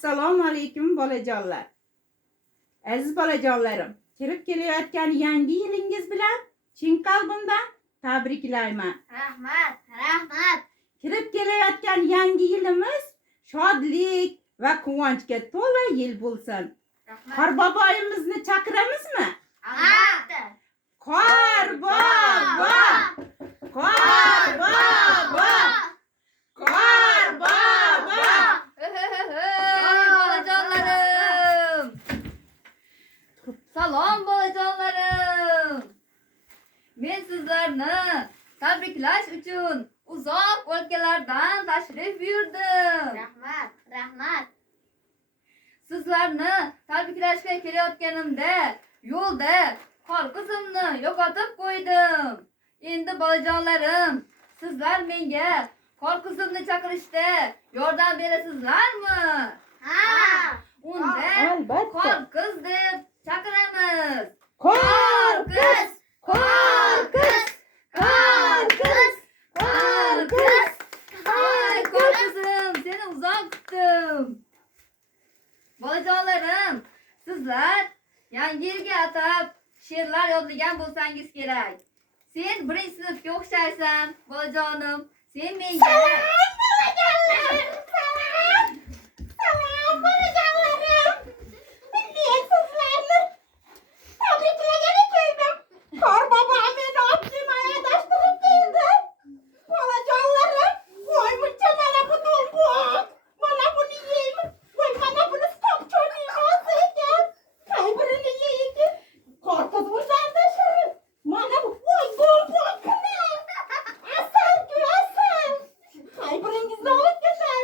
Assalomu alaykum bolajonlar. Aziz bolajonlarim, kirib kelayotgan yangi yilingiz bilan chin qalbimdan tabriklayman. Rahmat. Kirib kelayotgan yangi yilimiz shodlik va quvonchga to'la yil bo'lsin. Qorboboyimizni chaqiramizmi? Albatta. Qorbobo! Qorbobo! Qorbobo! Bolajonlarim. Salom bolajonlarim. Men sizlarni tabriklash uchun uzoq o'lkalardan tashrif buyurdim. Rahmat. Sizlarni tabriklashga kelayotganimda yo'lda qor qizimni yo'qotib qo'ydim. Endi bolajonlarim, sizlar menga qor qizimni chaqirishda yordam berasizlarmi? Unda Albatta. qor qiz deb chaqiramiz. Qor qiz! Qor qiz! Qor qiz! Qor qiz! Ay qor qizim, seni uzoq kutdim. Bolajonlarim, sizlar yangi yilga atab she'rlar yodlagan bo'lsangiz kerak. Sen birinchi sinfga o'xshaysan, bolajonim. Sen menga Salom bolajonlarim. Men sizlarni tabriklagani keldim. Qorbobo meni optimaya adashtirib keldi. Bolajonlarim, voy muncha mana bu to'mpoq. Mana buni yeymi? Voy mana buni stop cho'niymiz ekan. Qay birini yeydi? Qor qiz bo'lsa shirin. Mana bu voy to'mpoqni. Asal. Qay biringizni olib ketay?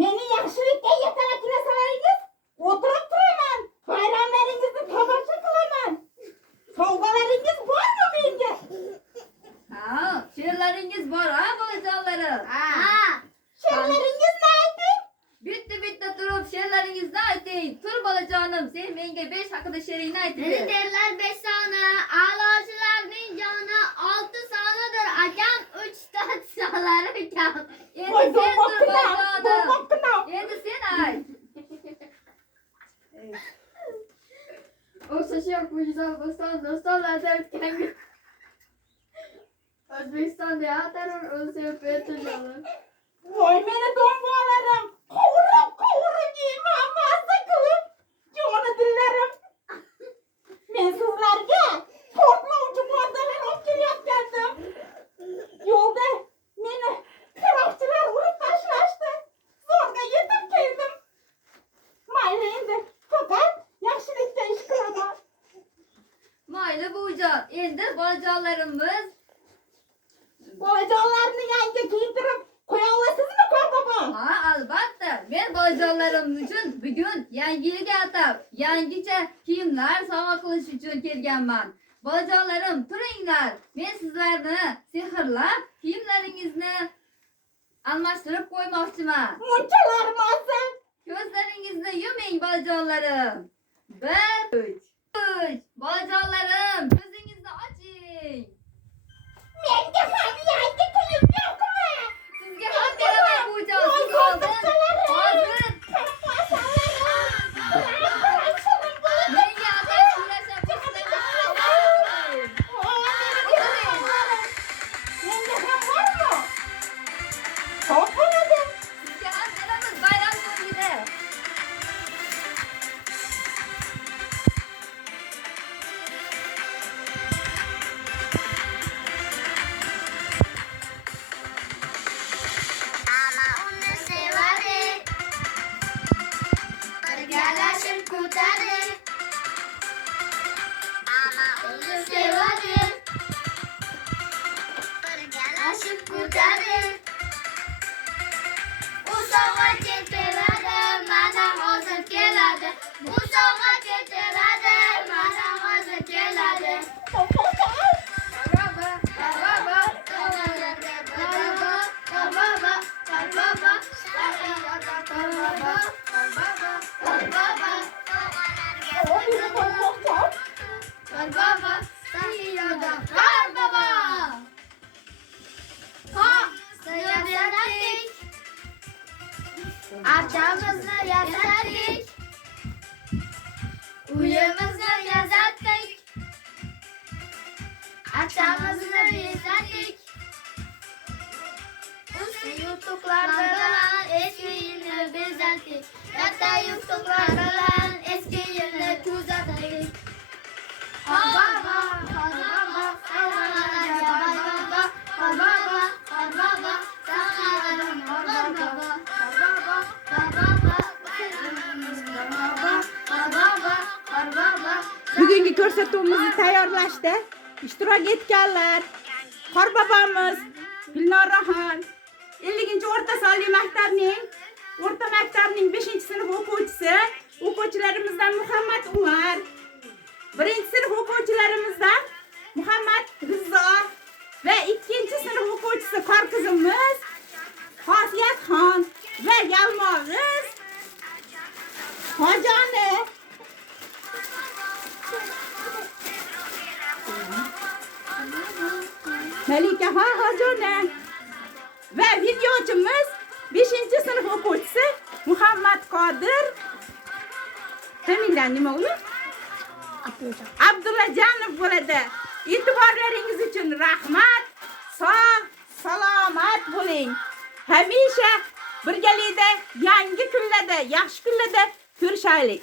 Meni yaxshilikka yetaklasalaringiz, o'tirib turaman. Bayramlaringizni tomosha qilaman. Sovg'alaringiz bormi menga? she'rlaringiz bor, bolajonlarim. She'rlaringizni ayting. Bitta turib she'rlaringizni ayting. Tur bolajonim, sen menga 5 haqida she'ringni ayting. Militerlar 5 soni, a'lochilarning joni 6 sonidir akam, 3 ta sonlari kam. Voy Endi sen tur bolajonim. do'mboqqina. Endi sen ayt. O'xshashi yo'q bu güzel bo'ston, do'stlarga o'tgan. O'zbekistonda terror o'lsa betiladi. Voy meni do'mbolarim. Qovurib yeyman, mazza qilib. Joni dillarim. Men sizlarga portlovchi moddalar olib kelayotgandim. Yo'lda meni qaroqchilar urib tashlashdi. Zo'rg'a yetib keldim. Mayli endi, faqat yaxshilikda ish qilaman. Mayli buvijon, endi bolajonlarimiz Bolajonlarni yangi kiydirib qo'ya olasizmi, Qorbobo? albatta. Men bolajonlarim uchun bugun yangi yilga atab yangicha kiyimlar sovg'a qilish uchun kelganman. Bolajonlarim, turinglar. Men sizlarni sehrlab kiyimlaringizni almashtirib qo'ymoqchiman. Munchalar mazza. Ko'zlaringizni yuming bolajonlarim. 1 3 Bolajonlarim, ko'zingizni oching. Menga ham yangi kiyim yo'qmi? Sizga ham beraman buvijon. Siz oldin hozir menga atab so'rashab turibsizlar. Menga ham bormi? Xo'p bo'ladi. Sizga ham beramiz bayram kunida. Ama uni sevadi. Birgalashib kutadi. Ama uni sevadi. Birgalashib kutadi. U sovg'a keltiradi, mana hozir keladi. U sovg'a keltiradi, mana hozir keladi. Archamizni yasadik. Uyimizni yasadik. Archamizni yasadik. Yutuqlar bilan eski yilni bezatdik. Katta yutuqlar bilan eski yilni kuzatdik. Qorbaba, qorbaba, qorbaba, qorbaba, qorbaba, sağlarım qorbaba, qorbaba, qorbaba, qorbaba, qorbaba. Bugungi ko'rsatuvimizni tayyorlashda ishtirok etganlar Qorbobamiz Gulnoraxon 50-o'rta sonli o'rta maktabning 5-sinf o'quvchisi, o'quvchilarimizdan Muhammad Umar, 1-sinf o'quvchilarimizdan Muhammad Rizo va 2-sinf o'quvchisi qorqizimiz Xosiyatxon va yalmog'iz Xojoni. Malikaxon Xojoni va videochimiz 5-sinf o'quvchisi Muhammad Qodir. Familiya nima u? Abdullajonov bo'ladi. E'tiborlaringiz uchun rahmat. Sog', salomat bo'ling. Hamisha birgalikda yangi kunlarda, yaxshi kunlarda ko'rishaylik.